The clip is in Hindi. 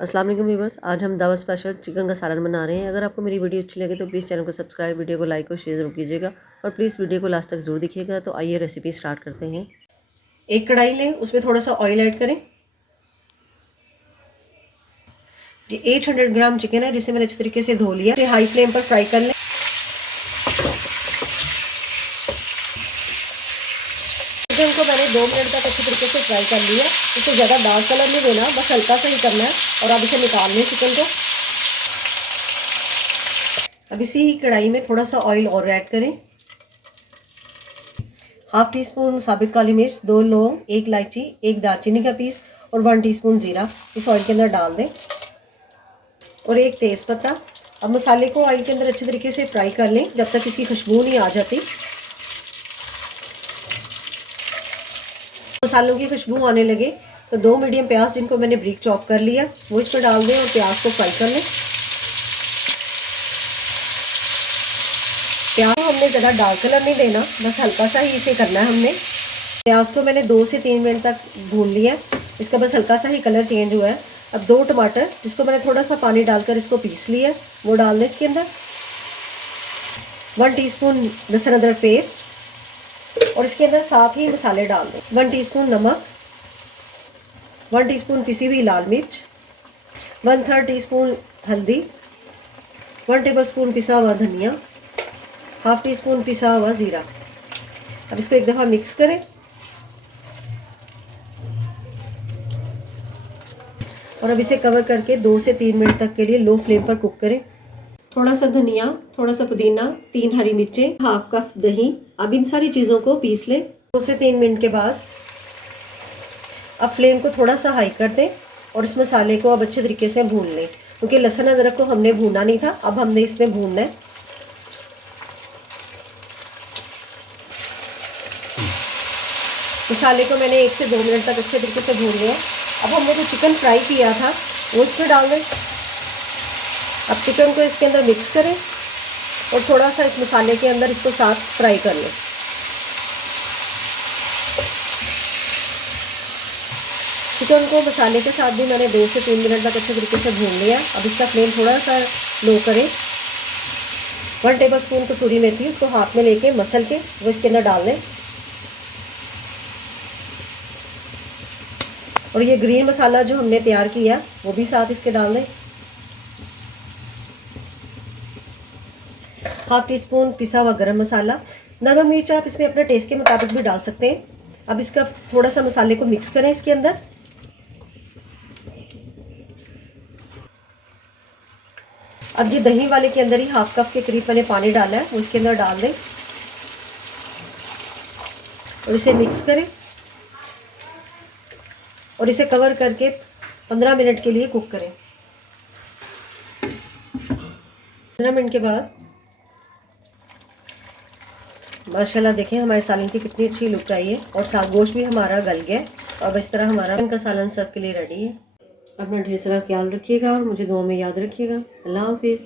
अस्सलाम वालेकुम व्यूअर्स, आज हम दावत स्पेशल चिकन का सालन बना रहे हैं। अगर आपको मेरी वीडियो अच्छी लगे तो प्लीज़ चैनल को सब्सक्राइब, वीडियो को लाइक और शेयर जरूर कीजिएगा और प्लीज़ वीडियो को लास्ट तक जरूर देखिएगा। तो आइए रेसिपी स्टार्ट करते हैं। एक कढ़ाई लें, उसमें थोड़ा सा ऑयल ऐड करें। ये 800 ग्राम चिकन है जिसे मैंने अच्छे तरीके से धो लिया। इसे हाई फ्लेम पर फ्राई कर लें। चिकन को मैंने 2 मिनट तक अच्छे तरीके से फ्राई कर लिया। इसे ज़्यादा डार्क कलर नहीं देना, बस हल्का सा ही करना है। और अब इसे निकाल लें चिकन को। अब इसी ही कढ़ाई में थोड़ा सा ऑयल और ऐड करें। हाफ टी स्पून साबित काली मिर्च, 2 लौंग, 1 इलायची, 1 दालचीनी का पीस और 1 टीस्पून जीरा इस ऑयल के अंदर डाल दें और 1 तेज पत्ता। अब मसाले को ऑयल के अंदर अच्छे तरीके से फ्राई कर लें जब तक इसकी खुशबू नहीं आ जाती। मसालों की खुशबू आने लगे तो 2 मीडियम प्याज जिनको मैंने ब्रीक चॉप कर लिया वो इसमें डाल दें और प्याज को फ्राई कर लें। प्याज को हमने ज़्यादा डार्क कलर नहीं देना, बस हल्का सा ही इसे करना है हमने। प्याज को मैंने 2 से 3 मिनट तक भून लिया, इसका बस हल्का सा ही कलर चेंज हुआ है। अब 2 टमाटर जिसको मैंने थोड़ा सा पानी डालकर इसको पीस लिया वो डाल दें इसके अंदर। 1 टीस्पून लहसुन अदरक पेस्ट और इसके अंदर साथ ही मसाले डाल दें। 1 टीस्पून नमक, 1 टीस्पून पिसी हुई लाल मिर्च, 1/3 टीस्पून हल्दी, 1 टेबलस्पून पिसा हुआ धनिया, हाफ टी स्पून पिसा हुआ ज़ीरा। अब इसको एक दफ़ा मिक्स करें और अब इसे कवर करके 2 से 3 मिनट तक के लिए लो फ्लेम पर कुक करें। थोड़ा सा धनिया, थोड़ा सा पुदीना, 3 हरी मिर्चें, हाफ कप दही। अब इन सारी चीज़ों को पीस लें। 2 से 3 मिनट के बाद अब फ्लेम को थोड़ा सा हाई कर दें और इस मसाले को अब अच्छे तरीके से भून लें, क्योंकि लहसुन अदरक को हमने भूना नहीं था, अब हमने इसमें भूनना है। मसाले को मैंने 1 से 2 मिनट तक अच्छे तरीके से भून लिया। अब हमने जो चिकन फ्राई किया था वो इसमें डाल दें। अब चिकन को इसके अंदर मिक्स करें और थोड़ा सा इस मसाले के अंदर इसको साथ फ्राई कर लें। चिकन को मसाले के साथ भी मैंने 2 से 3 मिनट तक अच्छे तरीके से भून लिया। अब इसका फ्लेम थोड़ा सा लो करें। 1 टेबलस्पून कसूरी मेथी उसको हाथ में लेके मसल के वो इसके अंदर डाल दें और ये ग्रीन मसाला जो हमने तैयार किया वो भी साथ इसके डाल दें। हाफ टी स्पून पिसा हुआ गरम मसाला, नरम मिर्च आप इसमें अपने टेस्ट के मुताबिक भी डाल सकते हैं। अब इसका थोड़ा सा मसाले को मिक्स करें इसके अंदर। अब ये दही वाले के अंदर ही हाफ कप के करीब मैंने पानी डाला है वो इसके अंदर डाल दें और इसे मिक्स करें और इसे कवर करके 15 मिनट के लिए कुक करें। 15 मिनट के बाद माशाल्लाह देखें हमारे सालन की कितनी अच्छी लुक आई है और साग गोश्त भी हमारा गल गया। और इस तरह हमारा चिकन का सालन सर्व के लिए रेडी है। अपना ढेर सारा ख्याल रखिएगा और मुझे दुआ में याद रखिएगा। अल्लाह हाफिज़।